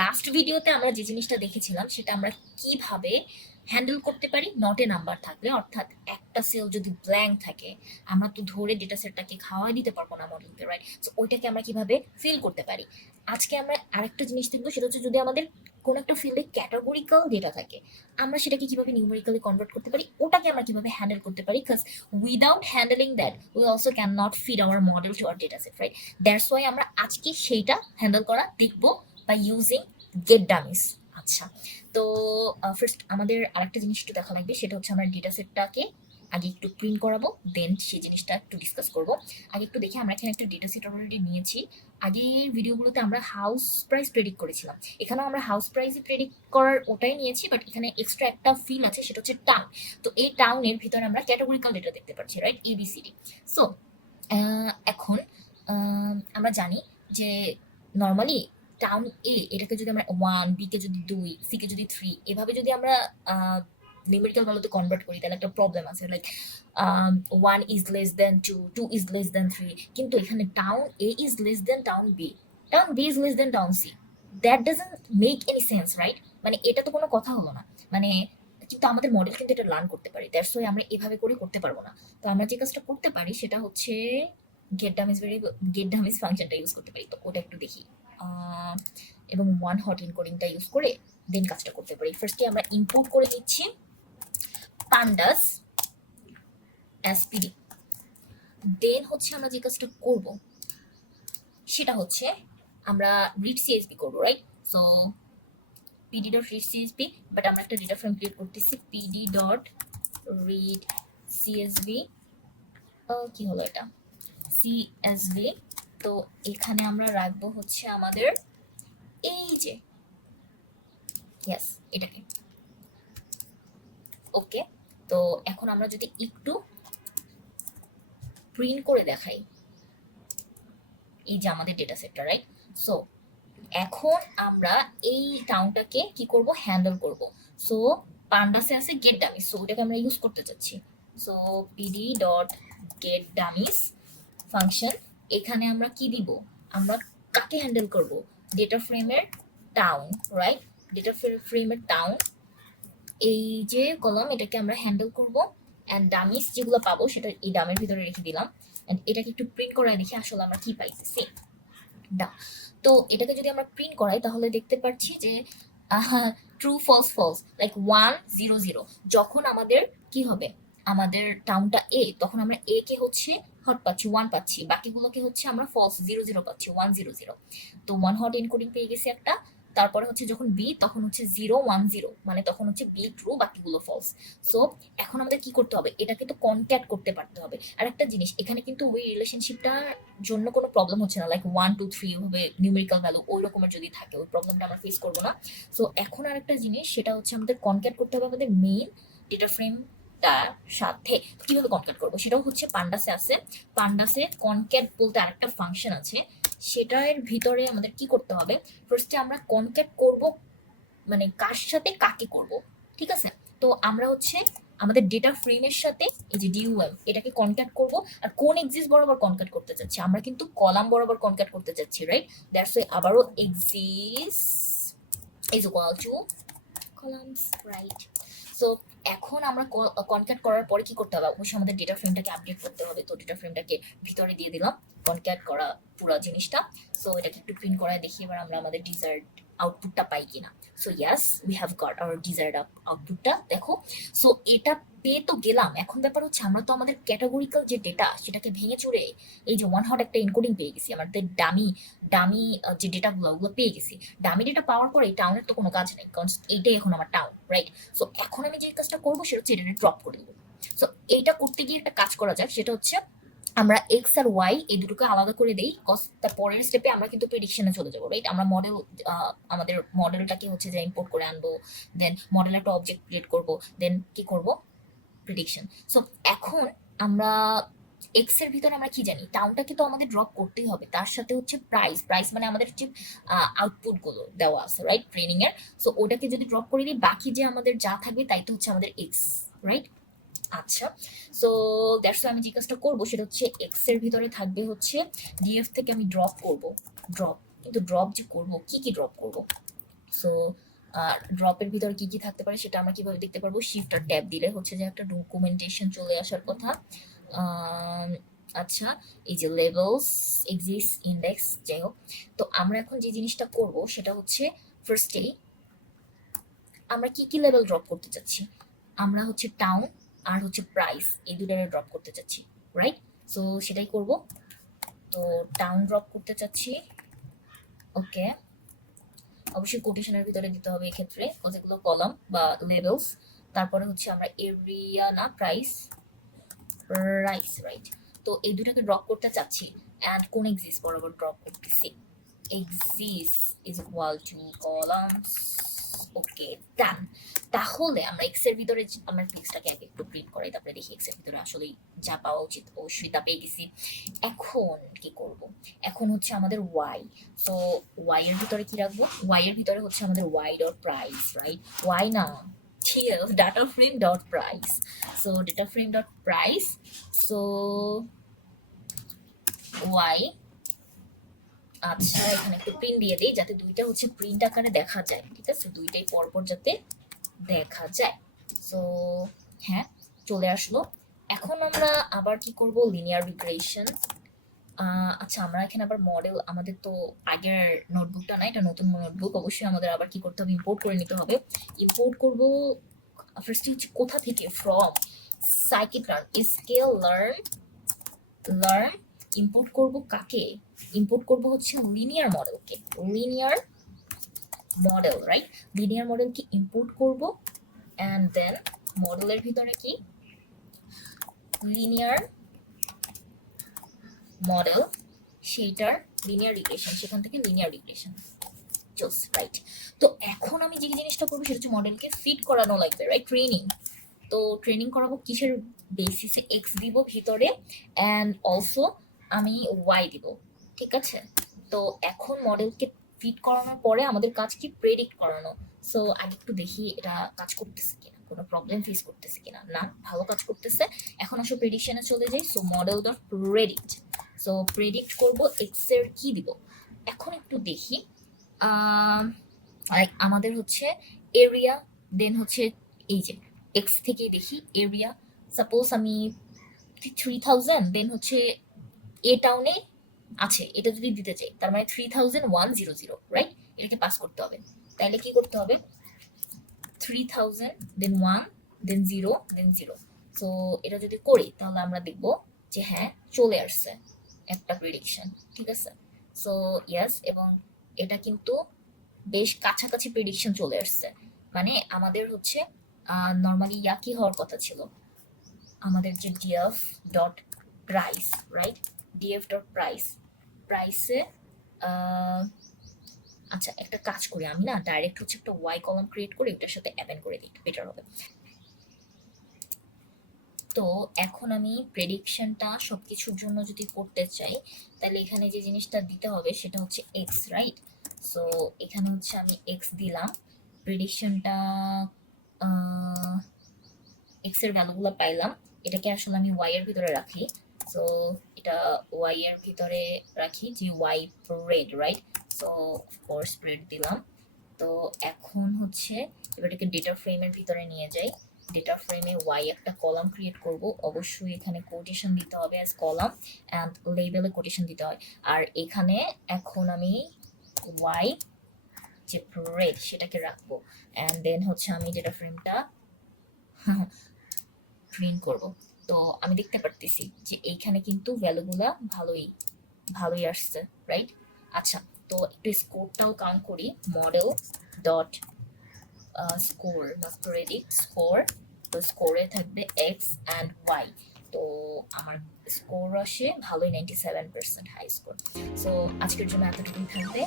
Last ভিডিওতে আমরা যে জিনিসটা দেখেছিলাম সেটা আমরা কিভাবে হ্যান্ডেল করতে পারি নট এ নাম্বার থাকলে, অর্থাৎ একটা সেল যদি ব্ল্যাঙ্ক থাকে আমরা তো ধরে ডেটা সেটটাকে খাওয়াই দিতে পারবো না মডেলকে, রাইট? সো ওইটাকে আমরা কিভাবে ফিল করতে পারি। আজকে আমরা আরেকটা জিনিস দেখবো, সেটা হচ্ছে যদি আমাদের কোনো একটা ফিল্ডে ক্যাটাগরিক্যাল ডেটা থাকে আমরা সেটাকে কিভাবে নিউমেরিক্যালি কনভার্ট করতে পারি, ওটাকে আমরা কিভাবে হ্যান্ডেল করতে পারি, because without handling that we also can not feed hour model to our data set, right? That's why আমরা আজকে সেইটা হ্যান্ডেল করা দেখবো by using get dummies। আচ্ছা, তো ফার্স্ট আমাদের আরেকটা জিনিস একটু দেখা লাগবে, সেটা হচ্ছে আমরা ডেটা সেটটাকে আগে একটু প্রিন্ট করাবো, দেন সেই জিনিসটা একটু ডিসকাস করব। আগে একটু দেখি, আমরা এখানে একটা ডেটা সেট অলরেডি নিয়েছি। আগের ভিডিওগুলোতে আমরা হাউস প্রাইস প্রেডিক্ট করেছিলাম, এখানেও আমরা হাউস প্রাইসই প্রেডিক্ট করার ওটাই নিয়েছি, বাট এখানে এক্সট্রা একটা ফিল আছে, সেটা হচ্ছে টাউন। তো এই টাউনের ভিতরে আমরা ক্যাটাগরিক্যাল ডেটা দেখতে পাচ্ছি, রাইট? এবিসিডি। সো এখন আমরা জানি যে নর্মালি টাউন এ এটাকে যদি আমরা 1, বি কে যদি 2, সি কে যদি 3, এভাবে যদি আমরা নিউমেরিক্যাল ভ্যালুতে কনভার্ট করি তাহলে একটা প্রবলেম আছে, like 1 is less than 2, 2 is less than 3। কিন্তু এখানে town A is less than town B, town B is less than town C. That doesn't make any sense, right? মানে এটা তো কোনো কথা হলো না। মানে কিন্তু আমাদের মডেল কিন্তু এটা লার্ন করতে পারি, দ্যাটস ওয়াই আমরা এভাবে করে করতে পারবো না। তো আমরা যে কাজটা করতে পারি সেটা হচ্ছে গেট ডামিজ ফাংশনটা ইউজ করতে পারি। তো ওটা একটু দেখি, এবং ওয়ান হট এনকোডিংটা ইউজ করে দেন কাজটা করতে পারি। ফার্স্টে আমরা ইম্পোর্ট করে নিচ্ছি pandas spd। দেন হচ্ছে আমরা যে কাজটা করব সেটা হচ্ছে আমরা রিড সিএসভি করবো, right? So pd dot read CSV, but আমরা একটা ডেটা ফ্রেম ক্রিয়েট করতেছি pd ডট রিড সিএসভি। কি হলো এটা? সিএসভি। তো এখানে আমরা রাখবো হচ্ছে আমাদের এই যে ইয়েস এটাকে। ওকে, তো এখন আমরা যদি একটু প্রিন্ট করে দেখাই এই যে আমাদের ডেটা সেটটা, রাইট? সো এখন আমরা এই টাউনটাকে কি করব, হ্যান্ডেল করব। সো পান্ডাসে আছে গেট ডামিস, সো ওটাকে আমরা ইউজ করতে চাচ্ছি। So PD dot get dummies function, এখানে আমরা কি দিব, আমরা কাকে হ্যান্ডেল করব, ডেটা ফ্রেমের টাউন, রাইট? ডেটা ফ্রেমের টাউন, এই যে কলাম এটাকে আমরা হ্যান্ডেল করব। অ্যান্ড ডামিস যেগুলো পাবো সেটা এই ডামের ভিতরে রেখে দিলাম। অ্যান্ড এটাকে একটু প্রিন্ট করাই দেখি আসলে আমরা কি পাইতেছি। ডা, তো এটাকে যদি আমরা প্রিন্ট করাই তাহলে দেখতে পাচ্ছি যে ট্রু ফলস ফলস, লাইক 1 0 0। যখন আমাদের কি হবে, আমাদের টাউনটা এ, তখন আমরা এ কে হচ্ছে হট পাচ্ছি 1 পাচ্ছি, বাকিগুলোকে হচ্ছে আমরা ফলস 0 0 পাচ্ছি 1 0 0। তো 1 হট এনকোডিং পেয়ে গেছি একটা। তারপরে হচ্ছে যখন বি তখন হচ্ছে 0 1 0, মানে তখন হচ্ছে বি ট্রু বাকিগুলো ফলস। সো এখন আমাদের কি করতে হবে, এটাকে তো কনক্যাট করতে পারতে হবে। আর একটা জিনিস, এখানে কিন্তু ওই রিলেশনশিপটার জন্য কোনো প্রবলেম হচ্ছে না, লাইক 1 2 3 হবে নিউমেরিক্যাল ভ্যালু ওই রকমের যদি থাকে ওই প্রবলেমটা আমরা ফেস করবো না। সো এখন আরেকটা জিনিস, সেটা হচ্ছে আমাদের কনক্যাট করতে হবে আমাদের মেইন ডেটা ফ্রেমটার সাথে। কিভাবে কনক্যাট করবো সেটাও হচ্ছে পান্ডাসে আছে। পান্ডাসে কনক্যাট বলতে আরেকটা ফাংশন আছে, সেটার ভিতরে আমাদের কি করতে হবে, ফার্স্টে আমরা কনক্যাট করব মানে কার সাথে কাকে করব, ঠিক আছে? তো আমরা হচ্ছে আমাদের ডেটা ফ্রেমের সাথে এই যে ডিউএম এটাকে কনক্যাট করব। আর কোন এক্সিস বরাবর কনক্যাট করতে চাচ্ছি, আমরা কিন্তু কলাম বরাবর কনক্যাট করতে চাচ্ছি, রাইট? দ্যাটস ওয়াই আবারও axis is equal to columns, right? So এখন আমরা কনক্যাট করার পরে কি করতে হবে, অবশ্যই আমাদের ডেটা ফ্রেমটাকে আপডেট করতে হবে। তো ডেটা ফ্রেমটাকে ভিতরে দিয়ে দিলাম কনক্যাট করা পুরো জিনিসটা। সো এটাকে একটু প্রিন্ট করায় দেখি এবার আমরা আমাদের ডিজায়ার্ড আউটপুটটা পাই কিনা। So yes, we have got our desired আউটপুটটা, দেখো। সো এটা পেয়ে তো গেলাম, এখন ব্যাপার হচ্ছে আমরা তো আমাদের ক্যাটাগরিক্যাল যে ডেটা সেটাকে ভেঙে চুরে এই যে ওয়ান হট একটা এনকোডিং পেয়ে গেছি, আমাদের ডামি ডামি যে ডেটাগুলো ওগুলো পেয়ে গেছি। ডামি ডেটা পাওয়ার পরে এই টাউনের তো কোনো কাজ নেই, কারণ এইটাই এখন আমার টাউন, রাইট? সো এখন আমি যে কাজটা করবো সেটা হচ্ছে এটাকে ড্রপ করে দেবো। সো এইটা করতে গিয়ে একটা কাজ করা যাক, সেটা হচ্ছে আমরা এক্স আর ওয়াই এই দুটোকে আলাদা করে দেই, তার পরের স্টেপে আমরা কিন্তু প্রেডিকশনে চলে যাবো, রাইট? আমরা মডেল আমাদের মডেলটাকে হচ্ছে যে ইম্পোর্ট করে আনবো, দেন মডেল একটা অবজেক্ট ক্রিয়েট করবো, দেন কি করব, প্রেডিকশন। সো এখন আমরা এক্স এর ভিতরে আমরা কি জানি, টাউনটাকে তো আমাদের ড্রপ করতেই হবে, তার সাথে হচ্ছে প্রাইস, প্রাইস মানে আমাদের যে আউটপুট গুলো দেওয়া আছে, রাইট, ট্রেনিং এর। সো ওটাকে যদি ড্রপ করে দিই বাকি যে আমাদের যা থাকবে তাই তো হচ্ছে আমাদের এক্স, রাইট? আচ্ছা, সো দ্যাটস আমি যে কাজটা করবো সেটা হচ্ছে এক্স এর ভিতরে থাকবে হচ্ছে ডিএফ থেকে আমি ড্রপ করব, ড্রপ কিন্তু ড্রপ যে করব, কি ড্রপ করব, সো ড্রপের ভিতরে কি থাকতে পারে সেটা আমরা কিভাবে দেখতে পারবো? শিফট আর ট্যাব দিলে হচ্ছে যে একটা ডকুমেন্টেশন চলে আসার কথা। আচ্ছা, এই যে লেভেলস, এক্সিস্ট, ইন্ডেক্স, যাই হোক। তো আমরা এখন যে জিনিসটা করব সেটা হচ্ছে ফার্স্টেই আমরা কি লেভেল ড্রপ করতে চাচ্ছি, আমরা হচ্ছে টাউন আর হচ্ছে প্রাইস, এই দুটারে ড্রপ করতে চাচ্ছি, রাইট? সো সেটাই করব। তো টাউন ড্রপ করতে চাচ্ছি, ওকে। অবশ্যই কোটেশনের ভিতরে দিতে হবে এক্ষেত্রে, যেগুলো কলাম বা লেভেলস। তারপরে হচ্ছে আমরা এরিয়া না প্রাইস, রাইট। তো এই দুটাকে ড্রপ করতে চাচ্ছি, অ্যান্ড কোন এক্সিস্ট বরাবর ড্রপ করতেছি, axis is equal to columns, okay done. তাহলে আমরা এক্স এর ভিতরে আমরা এক্সটাকে আগে একটু প্রিন্ট করাই, তারপরে দেখি এক্স এর ভিতরে আসলে যা পাওয়া উচিত অবশ্যই তা পেয়ে গেছি। এখন কি করব? এখন হচ্ছে আমাদের ওয়াই। সো ওয়াই এর ভিতরে কি রাখবো? ওয়াই এর ভিতরে হচ্ছে আমাদের Y dot price, right? Y না, ঠিক আছে, data frame dot price. So data frame dot price, so Y. আচ্ছা, এখানে একটু প্রিন্ট দিয়ে দিই যাতে দুইটা হচ্ছে প্রিন্ট আকারে দেখা যায়, ঠিক আছে, দুইটাই পরপর যাতে দেখা যায়। সো হ্যাঁ, চলে আসলো। এখন আমরা আবার কি করব? Linear regression. আচ্ছা, আমরা এখানে আবার মডেল, আমাদের তো আগের নোটবুকটা না, এটা নতুন নোটবুক, অবশ্যই আমাদের আবার কি করতে হবে? ইম্পোর্ট করে নিতে হবে। ইম্পোর্ট করব ফার্স্টে হচ্ছে কোথা থেকে? From scikit-learn, scale learn. Import করব কাকে? ইম্পোর্ট করব হচ্ছে লিনিয়ার মডেলকে, লিনিয়ার মডেল, রাইট? লিনিয়ার মডেলকে ইম্পোর্ট করব, অ্যান্ড দেন মডেলের ভিতরে কি লিনিয়ার মডেল, সেইটার লিনিয়ার রিগ্রেশন, সেখান থেকে লিনিয়ার রিগ্রেশন, জোস, রাইট? তো এখন আমি যে জিনিসটা করবো সেটা হচ্ছে মডেলকে ফিট করানো লাগবে, রাইট? ট্রেনিং। তো ট্রেনিং করাবো কিসের বেসিসে? এক্স দিব ভিতরে, অ্যান্ড অলসো আমি ওয়াই দিব, ঠিক আছে? তো এখন মডেলকে ফিট করানোর পরে আমাদের কাজ কি? প্রেডিক্ট করানো। সো আগে একটু দেখি এটা কাজ করতেছে কিনা, কোনো প্রবলেম ফেস করতেছে কিনা। না, ভালো কাজ করতেছে। এখন আসলে প্রেডিকশনে চলে যাই। So model dot predict, so predict করব এক্স এর কি দিব। এখন একটু দেখি, আমাদের হচ্ছে এরিয়া, দেন হচ্ছে এই যে এক্স থেকে দেখি এরিয়া, সাপোজ আমি 3000, দেন হচ্ছে এ টাউনে আছে, এটা যদি দিতে চাই তার মানে 3100, রাইট? এটাকে পাস করতে হবে। তাহলে কি করতে হবে? 3000 দেন 1 দেন 0 দেন 0। সো এটা যদি করি তাহলে আমরা দেখব যে হ্যাঁ চলে আসছে একটা প্রেডিকশন, ঠিক আছে? সো ইয়েস, এবং এটা কিন্তু বেশ কাছাকাছি প্রেডিকশন চলে আসছে। মানে আমাদের হচ্ছে নর্মালি কি হওয়ার কথা ছিল, আমাদের যে DF dot price, right? DF dot price, প্রাইসে আচ্ছা একটা কাজ করি, আমি না ডাইরেক্ট হচ্ছে একটা ওয়াই কলাম ক্রিয়েট করে ওটার সাথে অ্যাপেন্ড করে দিই, বেটার হবে। তো এখন আমি প্রেডিকশনটা সবকিছুর জন্য যদি করতে চাই তাহলে এখানে যে জিনিসটা দিতে হবে সেটা হচ্ছে এক্স, রাইট? সো এখানে হচ্ছে আমি এক্স দিলাম, প্রেডিকশনটা এক্স এর ভ্যালুগুলো পাইলাম, এটাকে আসলে আমি ওয়াই এর ভিতরে রাখি। সো এটা ওয়াই এর ভিতরে রাখি, যে Y pred, right? So of course pred দিলাম। তো এখন হচ্ছে এটাকে ডেটা ফ্রেমের ভিতরে নিয়ে যাই। ডেটা ফ্রেমে ওয়াই একটা কলাম ক্রিয়েট করব, অবশ্যই এখানে কোটেশন দিতে হবে অ্যাজ কলাম, অ্যান্ড লেবেলে কোটেশন দিতে হয়। আর এখানে এখন আমি ওয়াই যে প্রেড সেটাকে রাখবো, অ্যান্ড দেন হচ্ছে আমি ডেটা ফ্রেমটা প্রিন্ট করব। তো আমি দেখতে পারতেছি যে এইখানে কিন্তু ভ্যালুগুলা ভালোই আসছে, রাইট? আচ্ছা, তো একটু স্কোরটাও কাউন্ট করি। Model dot score, not predict, score. তো স্কোরে থাকবে এক্স অ্যান্ড ওয়াই। তো আমার স্কোর আসে ভালোই, 97% হাই স্কোর। সো আজকের জন্য এতটুকুই থাকবে।